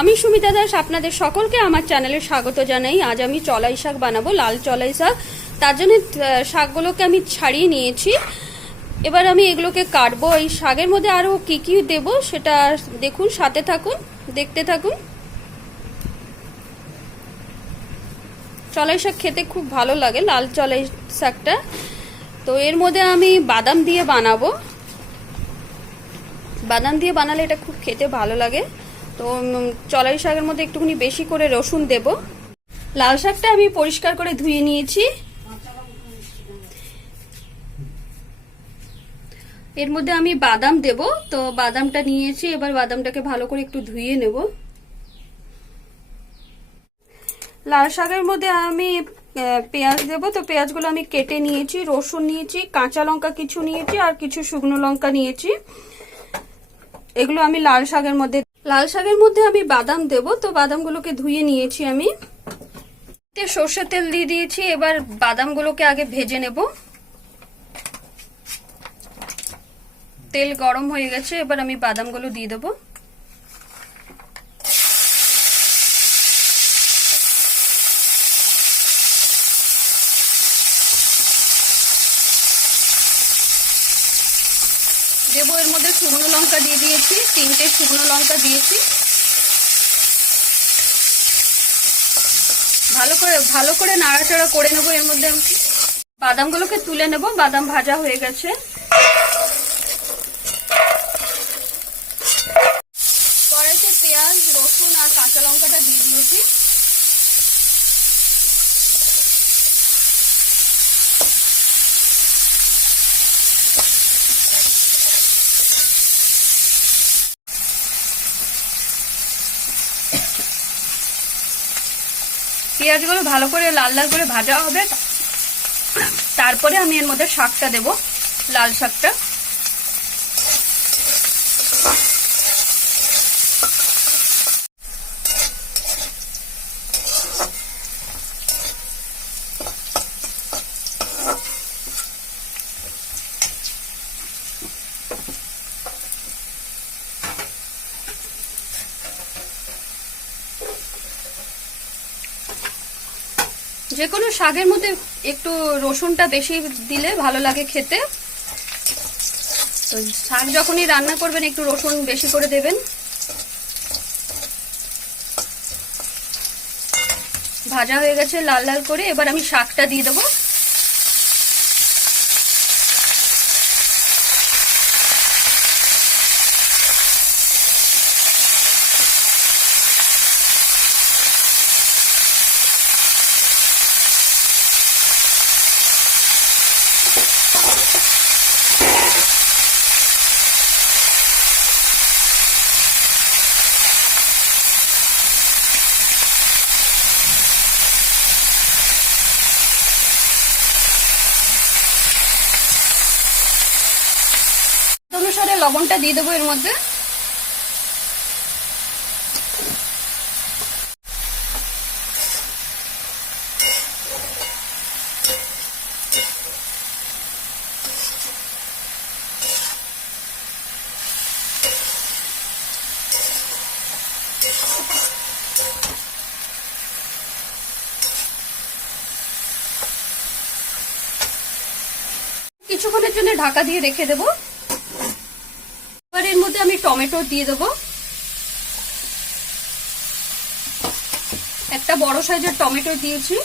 আমি সুমিতা দাস, আপনাদের সকলকে আমার চ্যানেলে স্বাগত জানাই। আজ আমি চলাই শাক বানাবো, লাল চলাই শাক। তার জন্য শাকগুলোকে আমি ছাড়িয়ে নিয়েছি। এবার আমি এগুলোকে কাটবো। এই শাকের মধ্যে আরও কি কি দেব সেটা দেখুন, সাথে থাকুন, দেখতে থাকুন। চলাই শাক খেতে খুব ভালো লাগে, লাল চলাই শাকটা। তো এর মধ্যে আমি বাদাম দিয়ে বানাবো। বাদাম দিয়ে বানালে এটা খুব খেতে ভালো লাগে। তো চলাই শাকের মধ্যে একটুখানি বেশি করে রসুন দেব। লাল শাকটা আমি পরিষ্কার করে ধুয়ে নিয়েছি। এর মধ্যে আমি বাদাম দেব। তো, বাদামটা নিয়েছি, এবার বাদামটাকে ভালো করে একটু ধুয়ে নেব। লাল শাকের মধ্যে আমি পেঁয়াজ দেব। তো, পেঁয়াজগুলো আমি কেটে নিয়েছি, রসুন নিয়েছি, কাঁচা লঙ্কা কিছু নিয়েছি, আর কিছু শুকনো লঙ্কা নিয়েছি। এগুলো আমি লাল শাকের মধ্যে লাল শাকের মধ্যে আমি বাদাম দেব, তো বাদামগুলোকে ধুয়ে নিয়েছি আমি। তে সর্ষের তেল দিয়ে দিয়েছি, এবার বাদামগুলোকে আগে ভেজে নেব। তেল গরম হয়ে গেছে, এবার আমি বাদামগুলো দিয়ে দেবো। দেবো এর মধ্যে শুকনো লঙ্কা দিয়ে দিয়েছি, তিনটে শুকনো লঙ্কা দিয়েছি। ভালো করে ভালো করে নাড়াচাড়া করে নেব এর মধ্যে আমি। বাদামগুলোকে তুলে নেব, বাদাম ভাজা হয়ে গেছে। কড়াইতে পেঁয়াজ, রসুন আর কাঁচা লঙ্কাটা দিয়ে দিয়েছি। পেঁয়াজগুলো ভালো করে লাল লাল করে ভাজা হবে। তারপরে আমি এর মধ্যে শাকটা দেব, লাল শাকটা। যে কোনো শাকের মধ্যে একটু রসুনটা বেশি দিলে ভালো লাগে খেতে। তো শাক যখনই রান্না করবেন, একটু রসুন বেশি করে দেবেন। ভাজা হয়ে গেছে, লাল লাল করে। এবার আমি শাকটা দিয়ে দেবো। অনুসারে লবণটা দিয়ে দেবো এর মধ্যে। কিছুক্ষণের জন্য ঢাকা দিয়ে রেখে দেবো এবার এর মধ্যে আমি টমেটো দিয়ে দেবো। একটা বড় সাইজের টমেটো দিয়েছি।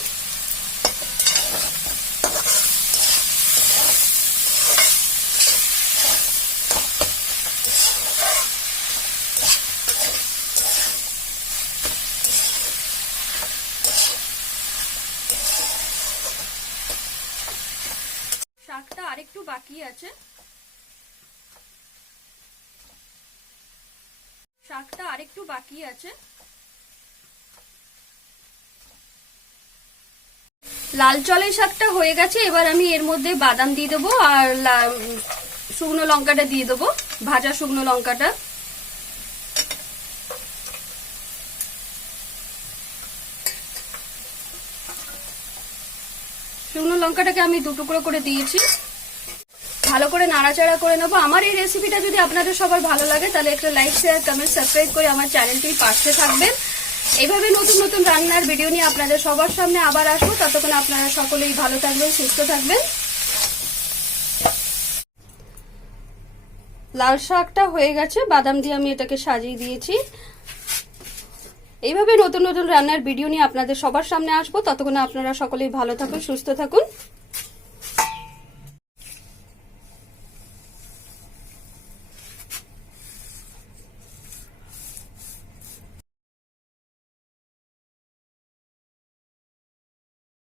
শাকটা আরেকটু বাকি আছে। শাকটা আরেকটু বাকি আছে। লাল চলাই শাকটা হয়ে গেছে, এবার আমি এর মধ্যে বাদাম দিয়ে দেবো আর শুকনো লঙ্কাটা দিয়ে দেবো, ভাজা শুকনো লঙ্কাটা। শুকনো লঙ্কাটাকে আমি দু টুকরো করে দিয়েছি। ভালো করে নাড়াচাড়া করে নেব। আমার এই রেসিপিটা যদি আপনাদের সবার ভালো লাগে, তাহলে একটা লাইক শেয়ার কমেন্ট সাবস্ক্রাইব করে আমার চ্যানেলটির পাশে থাকবেন। এইভাবে নতুন নতুন রান্নার ভিডিও নিয়ে আপনাদের সবার সামনে আবার আসব। ততক্ষণ আপনারা সকলেই ভালো থাকবেন, সুস্থ থাকবেন। লাল শাকটা হয়ে গেছে, বাদাম দিয়ে আমি এটাকে সাজিয়ে দিয়েছি। এইভাবে নতুন নতুন রান্নার ভিডিও নিয়ে আপনাদের সবার সামনে আসব। ততক্ষণ আপনারা সকলেই ভালো থাকুন, সুস্থ থাকুন।